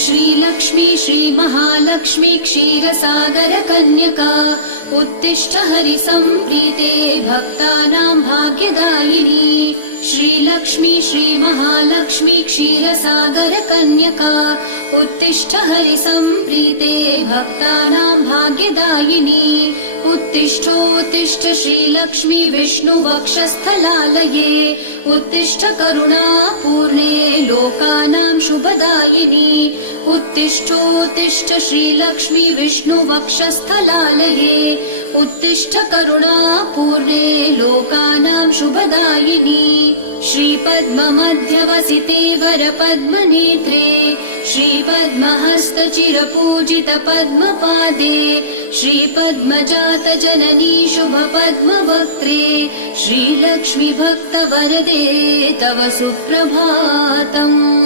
श्रीलक्ष्मी श्रीमहालक्ष्मी क्षीरसागर कन्यका उत्तिष्ठ हरिसम्प्रीते भक्तानां भाग्यदायिनी। श्रीलक्ष्मी श्रीमहालक्ष्मी क्षीरसागर कन्यका उत्तिष्ठ हरिसम्प्रीते भक्तानां भाग्यदायिनी। उत्तिष्ठोत्तिष्ठ श्रीलक्ष्मी विष्णुवक्षस्थलालये उत्तिष्ठ करुणापूर्णे लोकानां शुभदायिनी। उत्तिष्ठोत्तिष्ठ श्रीलक्ष्मी विष्णुवक्षस्थलालये उत्तिष्ठ करुणापूर्णे लोकानां शुभदायिनी। श्रीपद्ममध्यवसिते वरपद्मनेत्रे श्रीपद्महस्तचिरपूजित पद्मपादे श्रीपद्मजात जननी शुभपद्मवक्त्रे श्रीलक्ष्मी भक्तवरदे तव सुप्रभातम्।